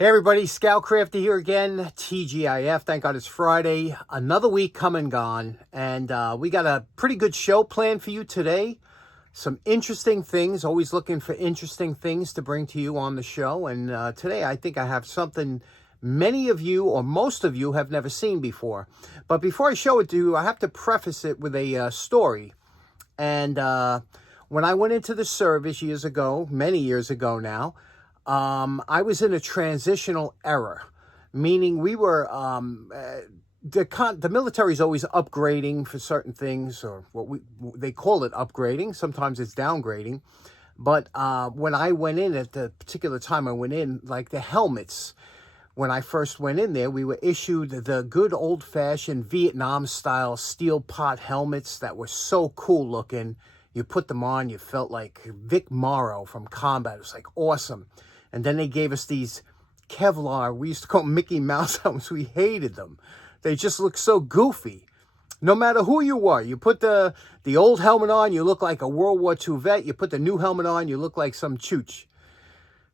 Hey everybody, Scout Crafty here again, TGIF. Thank God it's Friday. Another week come and gone, and we got a pretty good show planned for you today. Some interesting things, always looking for interesting things to bring to you on the show. And today I think I have something many of you or most of you have never seen before. But before I show it to you, I have to preface it with a story. And when I went into the service years ago, many years ago now, I was in a transitional era, meaning we were, the military is always upgrading for certain things, or they call it upgrading. Sometimes it's downgrading. But when I went in at the particular time I went in, like the helmets, when I first went in there, we were issued the good old-fashioned Vietnam-style steel pot helmets that were so cool looking. You put them on, you felt like Vic Morrow from combat. It was like awesome. And then they gave us these Kevlar, we used to call them Mickey Mouse helmets. We hated them. They just looked so goofy. No matter who you were, you put the old helmet on, you look like a World War II vet. You put the new helmet on, you look like some chooch.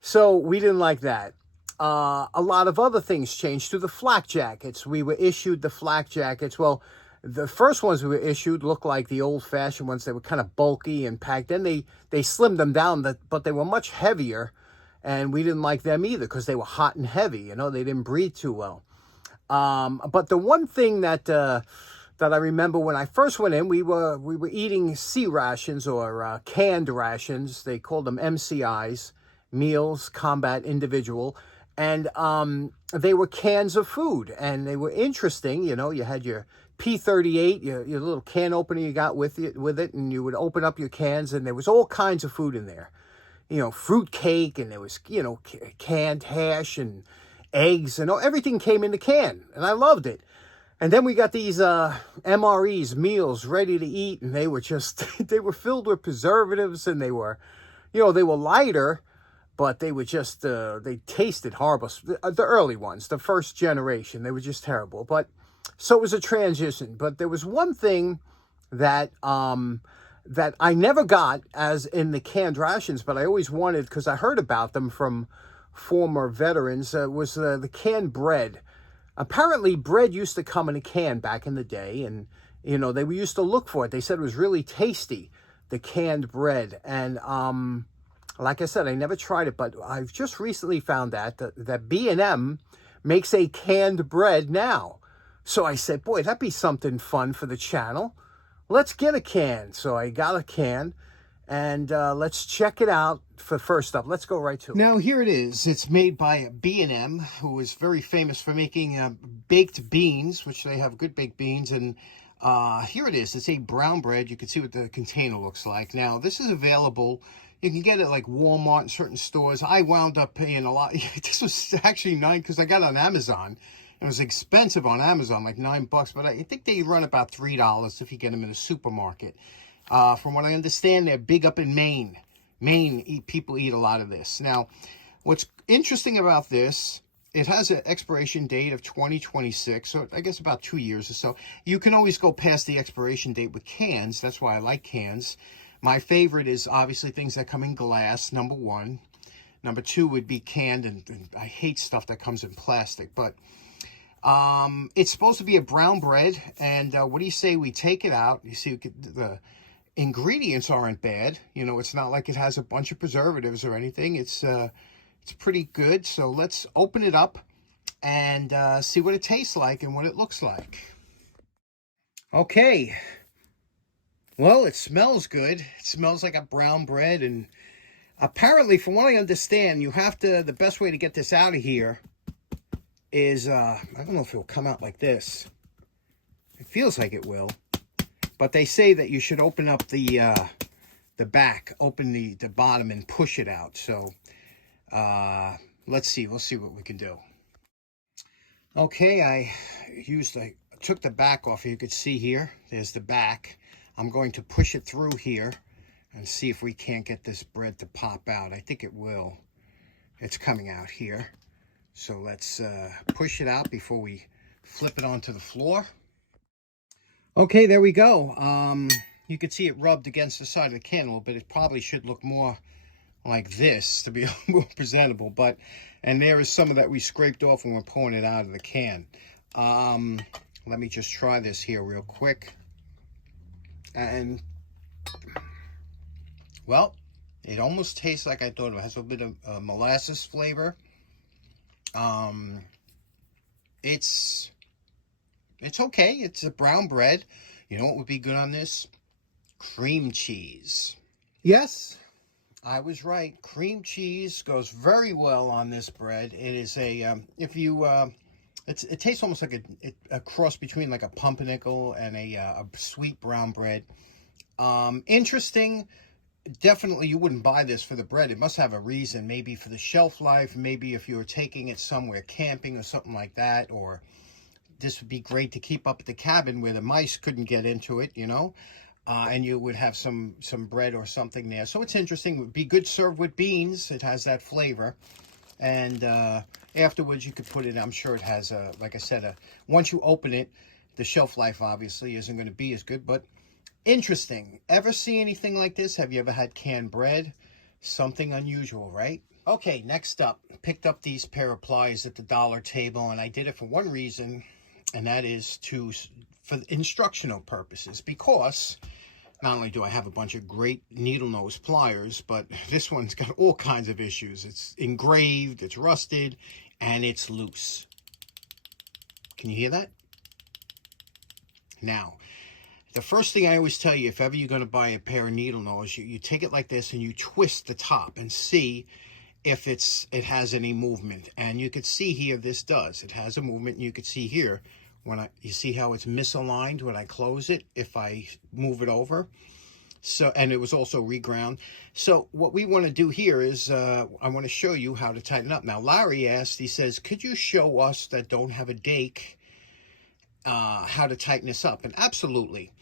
So we didn't like that. A lot of other things changed to the flak jackets. We were issued the flak jackets. Well, the first ones we were issued looked like the old-fashioned ones. They were kind of bulky and packed. Then they slimmed them down, but they were much heavier. And we didn't like them either because they were hot and heavy. You know, they didn't breathe too well. But the one thing that I remember when I first went in, we were eating C rations or canned rations. They called them MCIs, Meals Combat Individual. And they were cans of food. And they were interesting. You know, you had your P38, your little can opener you got with it. And you would open up your cans. And there was all kinds of food in there. You know, fruit cake, and there was, you know, canned hash and eggs, and everything came in the can, and I loved it. And then we got these MREs, meals, ready to eat, and they were just, they were filled with preservatives, and they were, you know, they were lighter, but they were just, they tasted horrible. The early ones, the first generation, they were just terrible. But, so it was a transition. But there was one thing that I never got as in the canned rations, but I always wanted, because I heard about them from former veterans, was the canned bread. Apparently, bread used to come in a can back in the day, and, you know, they used to look for it. They said it was really tasty, the canned bread. And like I said, I never tried it, but I've just recently found that B&M makes a canned bread now. So I said, boy, that'd be something fun for the channel. Let's get a can. So I got a can, and let's check it out. For first up, let's go right to it. Now, here it is. It's made by B&M, who is very famous for making baked beans, which they have good baked beans. And here it is. It's a brown bread. You can see what the container looks like. Now, this is available. You can get it like Walmart and certain stores. I wound up paying a lot. This was actually because I got it on Amazon. It was expensive on Amazon, like $9, but I think they run about $3 if you get them in a supermarket. From what I understand, they're big up in Maine. People eat a lot of this. Now, what's interesting about this, it has an expiration date of 2026, so I guess about 2 years or so. You can always go past the expiration date with cans. That's why I like cans. My favorite is obviously things that come in glass, number one. Number two would be canned, and I hate stuff that comes in plastic, but it's supposed to be a brown bread, and what do you say we take it out? You see, the ingredients aren't bad. You know, it's not like it has a bunch of preservatives or anything. It's pretty good. So let's open it up and see what it tastes like and what it looks like. Okay. Well, it smells good. It smells like a brown bread, and apparently, from what I understand, you have to, the best way to get this out of here is, I don't know if it'll come out like this. It feels like it will. But they say that you should open up the back, open the bottom, and push it out. So, let's see. We'll see what we can do. Okay, I took the back off. You could see here. There's the back. I'm going to push it through here and see if we can't get this bread to pop out. I think it will. It's coming out here. So let's push it out before we flip it onto the floor. Okay, there we go. You can see it rubbed against the side of the can a little bit. It probably should look more like this to be more presentable. But, and there is some of that we scraped off when we're pulling it out of the can. Let me just try this here real quick. And, well, it almost tastes like I thought. It has a bit of molasses flavor. It's okay. It's a brown bread. You know what would be good on this? Cream cheese. Yes, I was right. Cream cheese goes very well on this bread. It is a, it tastes almost like a cross between like a pumpernickel and a sweet brown bread. Interesting. Definitely you wouldn't buy this for the bread. It must have a reason. Maybe for the shelf life. Maybe if you were taking it somewhere camping or something like that. Or this would be great to keep up at the cabin where the mice couldn't get into it, you know. And you would have some bread or something there. So it's interesting. It would be good served with beans. It has that flavor. And afterwards you could put it, I'm sure it has, like I said, once you open it, the shelf life obviously isn't going to be as good. But interesting. Ever see anything like this? Have you ever had canned bread? Something unusual, right? Okay, next up. Picked up these pair of pliers at the dollar table. And I did it for one reason. And that is for instructional purposes. Because not only do I have a bunch of great needle nose pliers, but this one's got all kinds of issues. It's engraved, it's rusted, and it's loose. Can you hear that? Now, the first thing I always tell you, if ever you're going to buy a pair of needle nose, you take it like this and you twist the top and see if it has any movement. And you could see here, this does. It has a movement, and you could see here, you see how it's misaligned when I close it, if I move it over. So, and it was also reground. So what we want to do here is, I want to show you how to tighten up. Now, Larry asked, he says, could you show us that don't have a dake, how to tighten this up? And absolutely.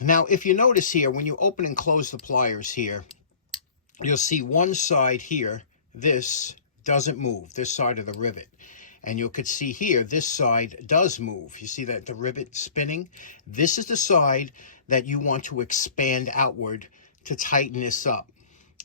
Now, if you notice here, when you open and close the pliers here, you'll see one side here, this doesn't move, this side of the rivet. And you could see here, this side does move. You see that the rivet spinning? This is the side that you want to expand outward to tighten this up.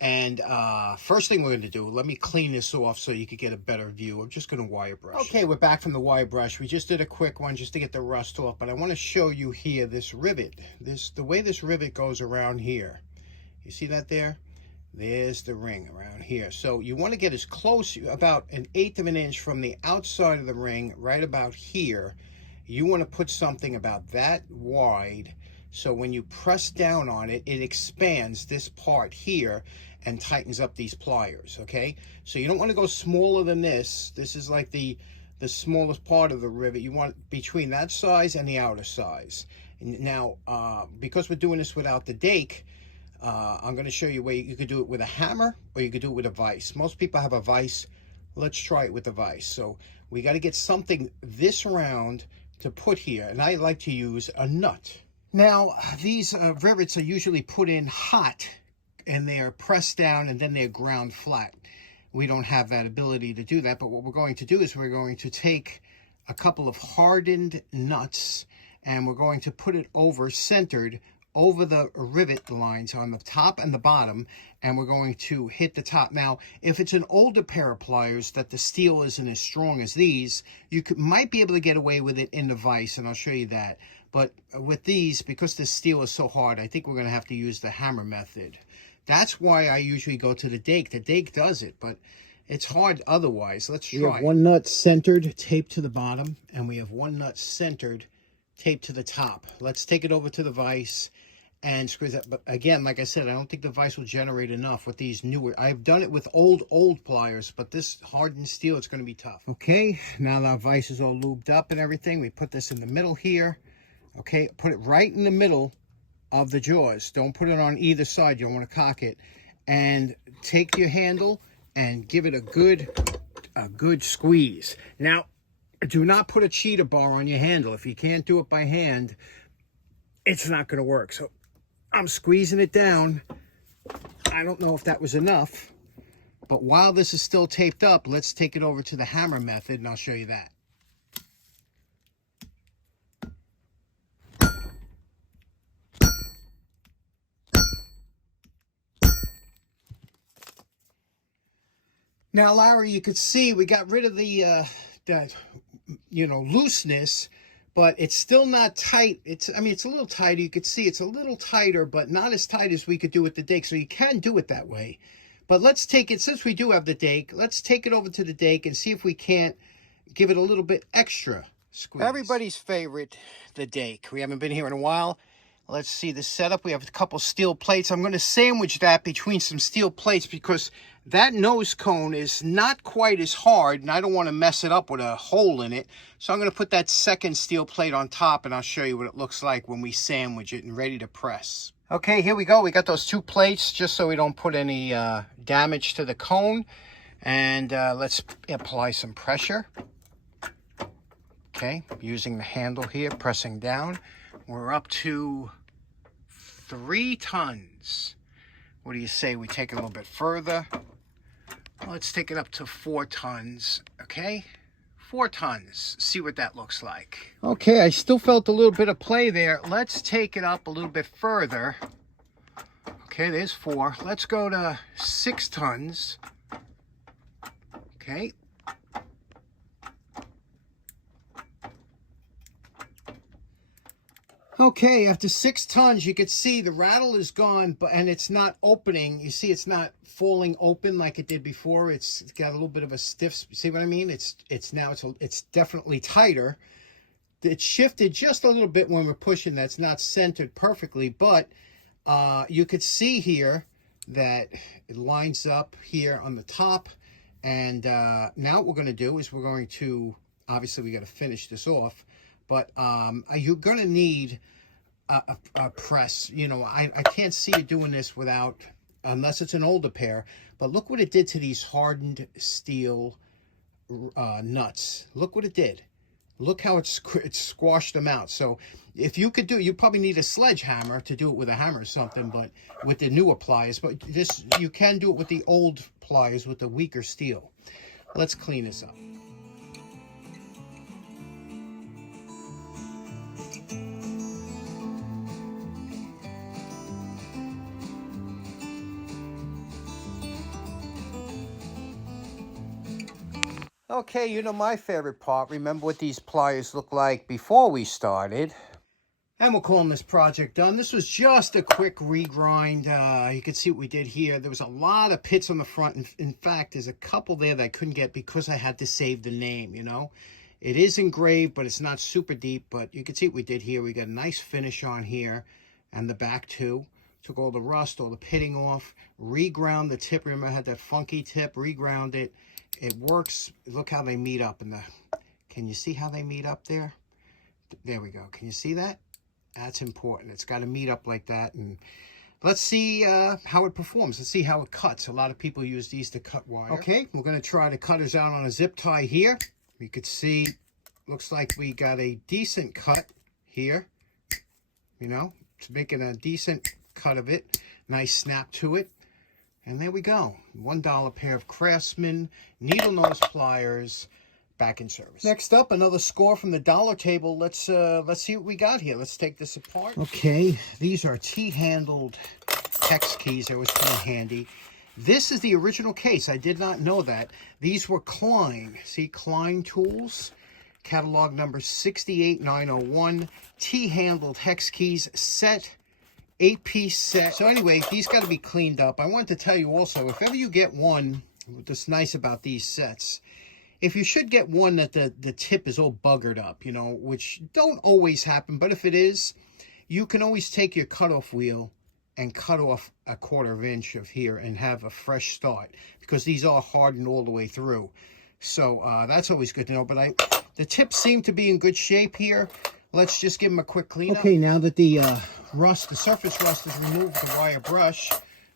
And first thing we're going to do, let me clean this off so you could get a better view. I'm just going to wire brush. Okay, we're back from the wire brush. We just did a quick one just to get the rust off. But I want to show you here this rivet. The way this rivet goes around here. You see that there? There's the ring around here. So you want to get as close, about 1/8 of an inch from the outside of the ring, right about here. You want to put something about that wide, so when you press down on it, it expands this part here and tightens up these pliers, okay? So you don't want to go smaller than this. This is like the smallest part of the rivet. You want between that size and the outer size. And now, because we're doing this without the dake, I'm going to show you where you could do it with a hammer or you could do it with a vise. Most people have a vise. Let's try it with the vise. So we got to get something this round to put here, and I like to use a nut. Now, these rivets are usually put in hot, and they are pressed down, and then they're ground flat. We don't have that ability to do that, but what we're going to do is we're going to take a couple of hardened nuts, and we're going to put it centered over the rivet lines on the top and the bottom, and we're going to hit the top. Now, if it's an older pair of pliers that the steel isn't as strong as these, you might be able to get away with it in the vise, and I'll show you that. But with these, because the steel is so hard, I think we're going to have to use the hammer method. That's why I usually go to the dake. The dake does it, but it's hard otherwise. Let's try. We have one nut centered, taped to the bottom, and we have one nut centered, taped to the top. Let's take it over to the vise and screw that. But again, like I said, I don't think the vise will generate enough with these newer. I've done it with old pliers, but this hardened steel, it's going to be tough. Okay, now that our vise is all lubed up and everything, we put this in the middle here. Okay, put it right in the middle of the jaws. Don't put it on either side. You don't want to cock it. And take your handle and give it a good squeeze. Now, do not put a cheater bar on your handle. If you can't do it by hand, it's not going to work. So I'm squeezing it down. I don't know if that was enough, but while this is still taped up, let's take it over to the hammer method, and I'll show you that. Now, Larry, you could see we got rid of the that looseness, but it's still not tight. I mean, it's a little tighter. You could see it's a little tighter, but not as tight as we could do with the dake. So you can do it that way. But let's take it, since we do have the dake, let's take it over to the dake and see if we can't give it a little bit extra squeeze. Everybody's favorite, the dake. We haven't been here in a while. Let's see the setup. We have a couple steel plates. I'm going to sandwich that between some steel plates because that nose cone is not quite as hard, and I don't want to mess it up with a hole in it. So I'm going to put that second steel plate on top, and I'll show you what it looks like when we sandwich it and ready to press. Okay, here we go. We got those two plates just so we don't put any damage to the cone. And let's apply some pressure. Okay, using the handle here, pressing down. We're up to 3 tons. What do you say we take it a little bit further? Let's take it up to 4 tons, okay? 4 tons. See what that looks like. Okay, I still felt a little bit of play there. Let's take it up a little bit further. Okay, there's 4. Let's go to 6 tons. Okay. Okay, after 6 tons, you can see the rattle is gone, and it's not opening. You see, it's not falling open like it did before. It's got a little bit of a stiff. See what I mean? It's definitely tighter. It shifted just a little bit when we're pushing. That's not centered perfectly, but you could see here that it lines up here on the top. And now what we're going to do is we're going to, obviously we got to finish this off. But you're going to need a press. I can't see you doing this without, unless it's an older pair. But look what it did to these hardened steel nuts. Look what it did. Look how it squashed them out. So if you could do it, you probably need a sledgehammer to do it with a hammer or something, but with the newer pliers. But this, you can do it with the old pliers with the weaker steel. Let's clean this up. Okay, my favorite part. Remember what these pliers looked like before we started. And we're calling this project done. This was just a quick regrind. You can see what we did here. There was a lot of pits on the front. In fact, there's a couple there that I couldn't get because I had to save the name, It is engraved, but it's not super deep. But you can see what we did here. We got a nice finish on here and the back too. Took all the rust, all the pitting off. Reground the tip. Remember I had that funky tip. Reground it. It works. Look how they meet up can you see how they meet up there? There we go. Can you see that? That's important. It's got to meet up like that. And let's see how it performs. Let's see how it cuts. A lot of people use these to cut wire. Okay, we're going to try the cutters out on a zip tie here. You could see, looks like we got a decent cut here. It's making a decent cut of it. Nice snap to it. And there we go. $1 pair of Craftsman needle nose pliers back in service. Next up, another score from the dollar table. Let's see what we got here. Let's take this apart. Okay, these are T-handled hex keys. That was kind of handy. This is the original case. I did not know that. These were Klein. See, Klein tools. Catalog number 68901. T-handled hex keys set. 8-piece set. So anyway, these got to be cleaned up. I want to tell you also, if ever you get one, what's nice about these sets, if you should get one that the tip is all buggered up, which don't always happen, but if it is, you can always take your cutoff wheel and cut off a 1/4 inch of here and have a fresh start, because these are hardened all the way through. So that's always good to know. But the tips seem to be in good shape here. Let's just give them a quick cleanup. Okay, now that the surface rust is removed with the wire brush,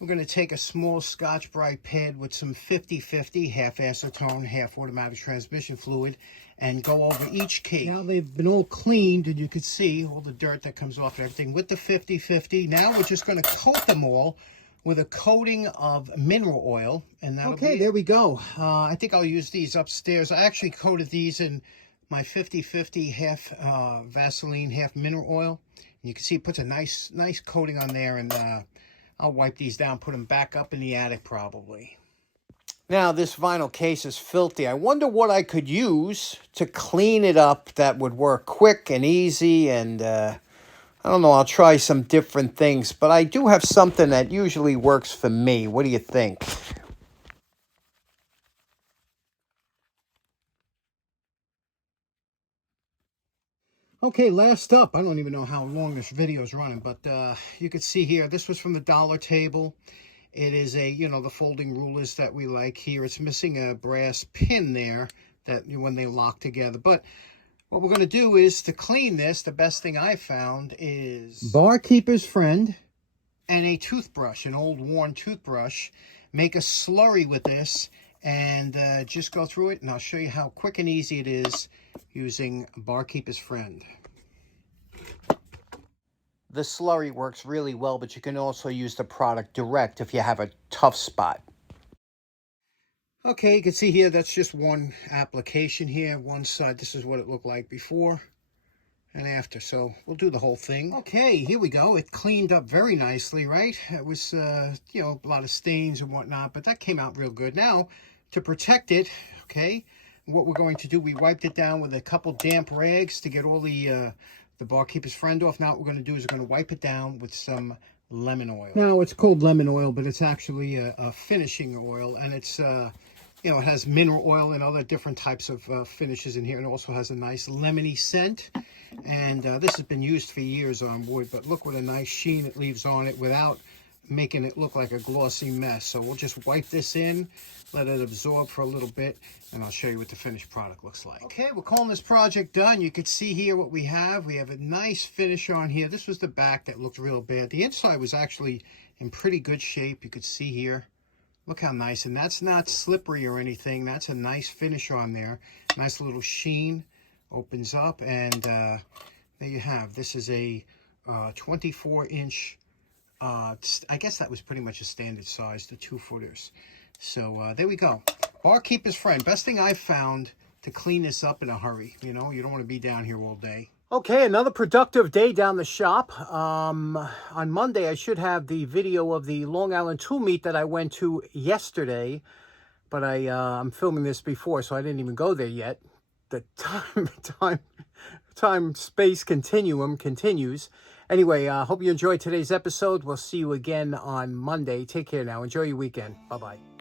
we're going to take a small Scotch-Brite pad with some 50/50, half acetone, half automatic transmission fluid, and go over each case. Now they've been all cleaned, and you can see all the dirt that comes off and everything with the 50/50. Now we're just going to coat them all with a coating of mineral oil, and that'll be it. There we go. I think I'll use these upstairs. I actually coated these in my 50/50, half Vaseline, half mineral oil. And you can see it puts a nice coating on there, and I'll wipe these down, put them back up in the attic probably. Now, this vinyl case is filthy. I wonder what I could use to clean it up that would work quick and easy. And I don't know, I'll try some different things. But I do have something that usually works for me. What do you think? Okay, last up. I don't even know how long this video is running, but you can see here, this was from the dollar table. It is a, you know, the folding rulers that we like here. It's missing a brass pin there that when they lock together. But what we're going to do is to clean this, the best thing I found is Barkeeper's Friend and a toothbrush, an old worn toothbrush. Make a slurry with this and just go through it, and I'll show you how quick and easy it is using Barkeeper's Friend. The slurry works really well, but you can also use the product direct if you have a tough spot. Okay, you can see here, that's just one application here. One side, this is what it looked like before and after. So we'll do the whole thing. Okay, here we go. It cleaned up very nicely, right? It was, you know, a lot of stains and whatnot, but that came out real good. Now, to protect it, okay, what we're going to do, we wiped it down with a couple damp rags to get all the Barkeeper's Friend off. Now what we're going to do is we're going to wipe it down with some lemon oil. Now, it's called lemon oil, but it's actually a finishing oil, and it's, you know, it has mineral oil and other different types of finishes in here, and also has a nice lemony scent. And this has been used for years on wood, but look what a nice sheen it leaves on it without making it look like a glossy mess. So we'll just wipe this in, let it absorb for a little bit, and I'll show you what the finished product looks like. Okay, we're calling this project done. You can see here what we have. We have a nice finish on here. This was the back that looked real bad. The inside was actually in pretty good shape. You could see here. Look how nice, and that's not slippery or anything. That's a nice finish on there. Nice little sheen. Opens up, and there you have. This is a 24-inch, I guess that was pretty much a standard size, the 2-footers. So there we go. Barkeeper's Friend. Best thing I've found to clean this up in a hurry. You know, you don't want to be down here all day. Okay, another productive day down the shop. On Monday, I should have the video of the Long Island tool meet that I went to yesterday, but I'm filming this before, so I didn't even go there yet. The time space continuum continues. Anyway, hope you enjoyed today's episode. We'll see you again on Monday. Take care now. Enjoy your weekend. Bye-bye.